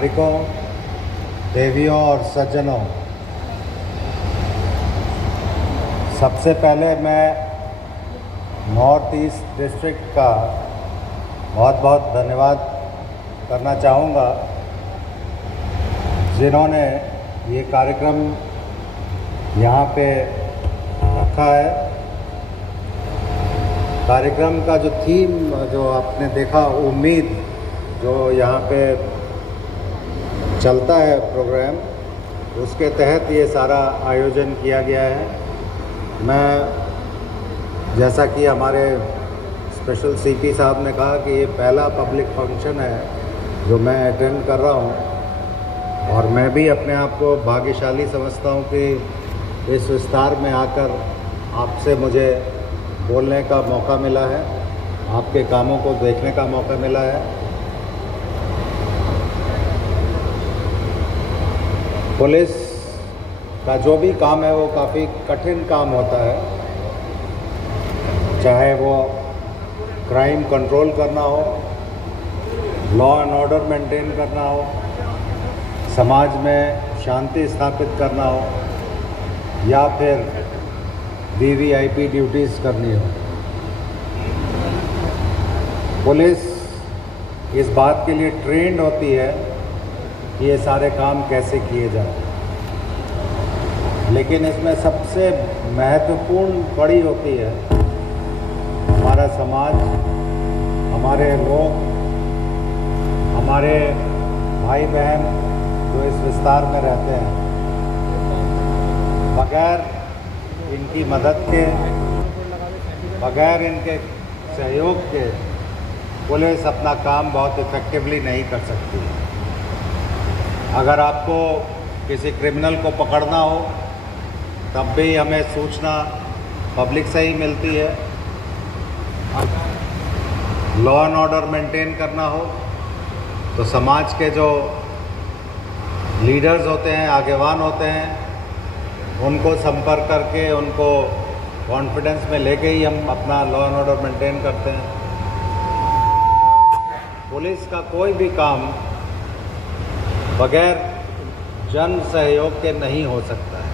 नागरिकों, देवियों और सज्जनों, सबसे पहले मैं नॉर्थ ईस्ट डिस्ट्रिक्ट का बहुत बहुत धन्यवाद करना चाहूँगा, जिन्होंने ये कार्यक्रम यहाँ पे रखा है। कार्यक्रम का जो थीम जो आपने देखा, उम्मीद, जो यहाँ पे चलता है प्रोग्राम, उसके तहत ये सारा आयोजन किया गया है। मैं, जैसा कि हमारे स्पेशल सीपी साहब ने कहा कि ये पहला पब्लिक फंक्शन है जो मैं अटेंड कर रहा हूँ, और मैं भी अपने आप को भाग्यशाली समझता हूँ कि इस विस्तार में आकर आपसे मुझे बोलने का मौका मिला है, आपके कामों को देखने का मौका मिला है। पुलिस का जो भी काम है वो काफ़ी कठिन काम होता है, चाहे वो क्राइम कंट्रोल करना हो, लॉ एंड ऑर्डर मेंटेन करना हो, समाज में शांति स्थापित करना हो, या फिर वीवीआईपी ड्यूटीज़ करनी हो। पुलिस इस बात के लिए ट्रेंड होती है कि ये सारे काम कैसे किए जाएं, लेकिन इसमें सबसे महत्वपूर्ण कड़ी होती है हमारा समाज, हमारे लोग, हमारे भाई बहन जो इस विस्तार में रहते हैं। बगैर इनकी मदद के, बगैर इनके सहयोग के पुलिस अपना काम बहुत इफ़ेक्टिवली नहीं कर सकती। अगर आपको किसी क्रिमिनल को पकड़ना हो तब भी हमें सूचना पब्लिक से ही मिलती है। लॉ एंड ऑर्डर मेंटेन करना हो तो समाज के जो लीडर्स होते हैं, आगेवान होते हैं, उनको संपर्क करके उनको कॉन्फिडेंस में लेके ही हम अपना लॉ एंड ऑर्डर मेंटेन करते हैं। पुलिस का कोई भी काम बगैर जन सहयोग के नहीं हो सकता है।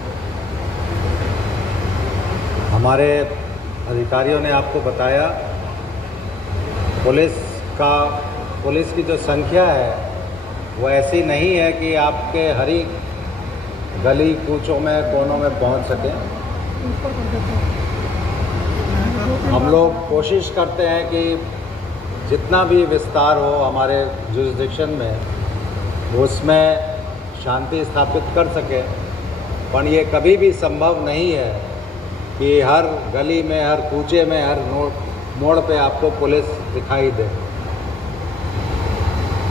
हमारे अधिकारियों ने आपको बताया, पुलिस की जो संख्या है वो ऐसी नहीं है कि आपके हर एक गली कूचों में, कोनों में पहुंच सके। हम लोग कोशिश करते हैं कि जितना भी विस्तार हो हमारे जुरिसडिक्शन में, उसमें शांति स्थापित कर सके, पर ये कभी भी संभव नहीं है कि हर गली में, हर कूचे में, हर मोड़ पे आपको पुलिस दिखाई दे।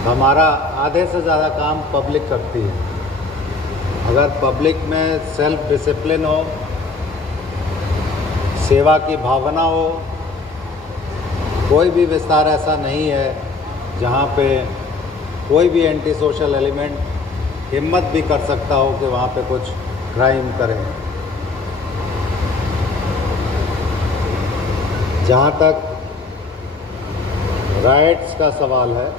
हमारा आधे से ज़्यादा काम पब्लिक करती है। अगर पब्लिक में सेल्फ डिसिप्लिन हो, सेवा की भावना हो, कोई भी विस्तार ऐसा नहीं है जहाँ पे कोई भी एंटी सोशल एलिमेंट हिम्मत भी कर सकता हो कि वहाँ पे कुछ क्राइम करें। जहाँ तक राइट्स का सवाल है,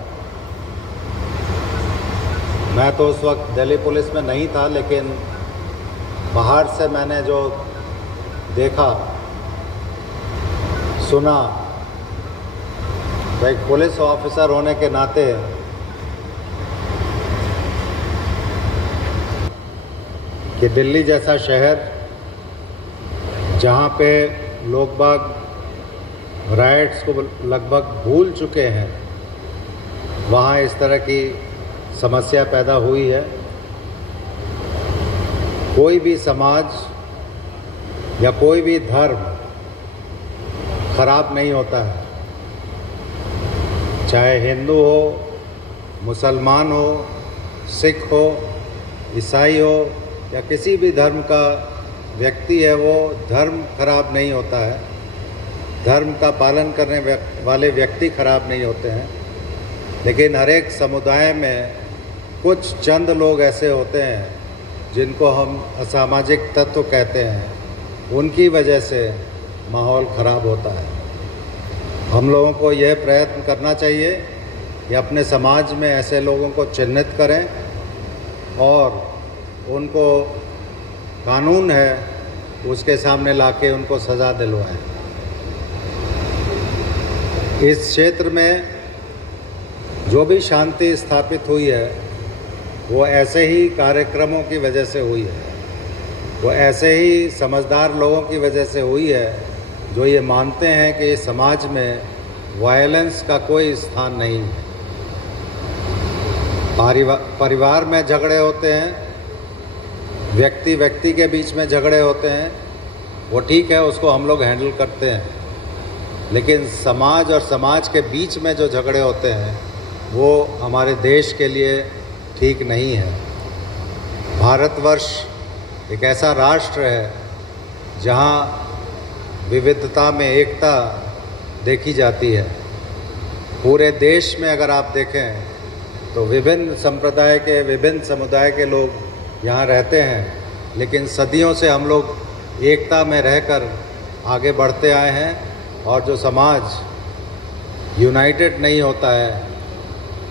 मैं तो उस वक्त दिल्ली पुलिस में नहीं था, लेकिन बाहर से मैंने जो देखा, सुना, तो एक पुलिस ऑफिसर होने के नाते कि दिल्ली जैसा शहर जहाँ पे लोग बाग राइट्स को लगभग भूल चुके हैं, वहाँ इस तरह की समस्या पैदा हुई है। कोई भी समाज या कोई भी धर्म खराब नहीं होता है, चाहे हिंदू हो, मुसलमान हो, सिख हो, ईसाई हो, या किसी भी धर्म का व्यक्ति है, वो धर्म खराब नहीं होता है। धर्म का पालन करने वाले व्यक्ति खराब नहीं होते हैं, लेकिन हर एक समुदाय में कुछ चंद लोग ऐसे होते हैं जिनको हम असामाजिक तत्व कहते हैं, उनकी वजह से माहौल ख़राब होता है। हम लोगों को यह प्रयत्न करना चाहिए ये अपने समाज में ऐसे लोगों को चिन्हित करें और उनको कानून है उसके सामने लाके उनको सज़ा दिलवाएं। इस क्षेत्र में जो भी शांति स्थापित हुई है वो ऐसे ही कार्यक्रमों की वजह से हुई है, वो ऐसे ही समझदार लोगों की वजह से हुई है जो ये मानते हैं कि इस समाज में वायलेंस का कोई स्थान नहीं है। परिवार में झगड़े होते हैं, व्यक्ति व्यक्ति के बीच में झगड़े होते हैं, वो ठीक है, उसको हम लोग हैंडल करते हैं, लेकिन समाज और समाज के बीच में जो झगड़े होते हैं वो हमारे देश के लिए ठीक नहीं है। भारतवर्ष एक ऐसा राष्ट्र है जहाँ विविधता में एकता देखी जाती है। पूरे देश में अगर आप देखें तो विभिन्न संप्रदाय के, विभिन्न समुदाय के लोग यहाँ रहते हैं, लेकिन सदियों से हम लोग एकता में रहकर आगे बढ़ते आए हैं। और जो समाज यूनाइटेड नहीं होता है,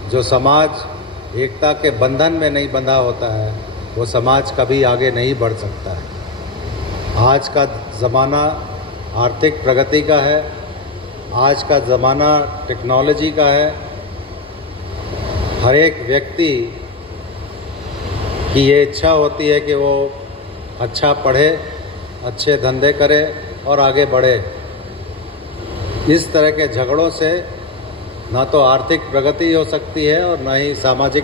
जो समाज एकता के बंधन में नहीं बंधा होता है, वो समाज कभी आगे नहीं बढ़ सकता है। आज का ज़माना आर्थिक प्रगति का है, आज का ज़माना टेक्नोलॉजी का है। हर एक व्यक्ति की ये इच्छा होती है कि वो अच्छा पढ़े, अच्छे धंधे करे और आगे बढ़े। इस तरह के झगड़ों से ना तो आर्थिक प्रगति हो सकती है और ना ही सामाजिक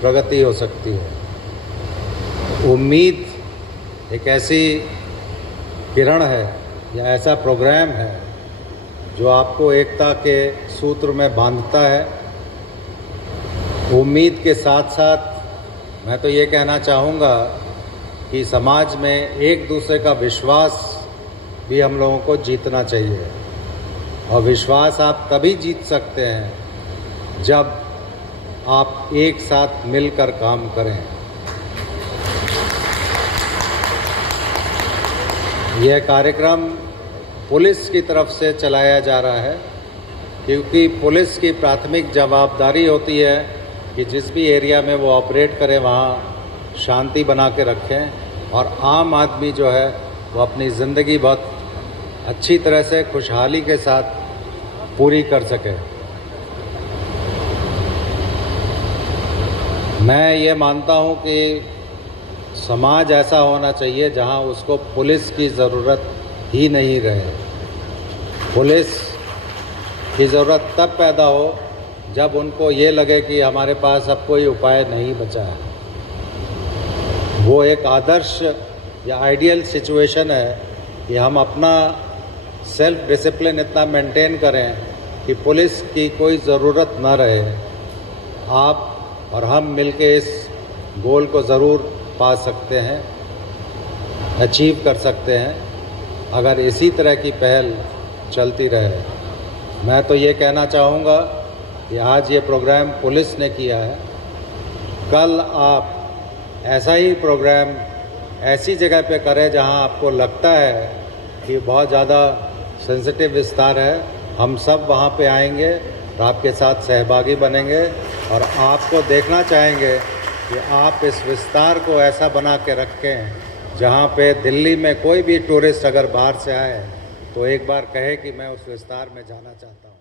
प्रगति हो सकती है। उम्मीद एक ऐसी किरण है या ऐसा प्रोग्राम है जो आपको एकता के सूत्र में बांधता है। उम्मीद के साथ साथ मैं तो ये कहना चाहूँगा कि समाज में एक दूसरे का विश्वास भी हम लोगों को जीतना चाहिए। और विश्वास आप तभी जीत सकते हैं जब आप एक साथ मिलकर काम करें। यह कार्यक्रम पुलिस की तरफ से चलाया जा रहा है, क्योंकि पुलिस की प्राथमिक जवाबदारी होती है कि जिस भी एरिया में वो ऑपरेट करें वहाँ शांति बना के रखें और आम आदमी जो है वो अपनी ज़िंदगी बहुत अच्छी तरह से खुशहाली के साथ पूरी कर सके। मैं ये मानता हूँ कि समाज ऐसा होना चाहिए जहाँ उसको पुलिस की ज़रूरत ही नहीं रहे। पुलिस की ज़रूरत तब पैदा हो जब उनको ये लगे कि हमारे पास अब कोई उपाय नहीं बचा है। वो एक आदर्श या आइडियल सिचुएशन है कि हम अपना सेल्फ डिसिप्लिन इतना मेंटेन करें कि पुलिस की कोई ज़रूरत ना रहे। आप और हम मिलके इस गोल को ज़रूर पा सकते हैं, अचीव कर सकते हैं, अगर इसी तरह की पहल चलती रहे। मैं तो ये कहना चाहूँगा कि आज ये प्रोग्राम पुलिस ने किया है, कल आप ऐसा ही प्रोग्राम ऐसी जगह पे करें जहाँ आपको लगता है कि बहुत ज़्यादा सेंसिटिव विस्तार है। हम सब वहाँ पे आएंगे और आपके साथ सहभागी बनेंगे और आपको देखना चाहेंगे कि आप इस विस्तार को ऐसा बना के रखें जहाँ पे दिल्ली में कोई भी टूरिस्ट अगर बाहर से आए तो एक बार कहे कि मैं उस विस्तार में जाना चाहता हूँ।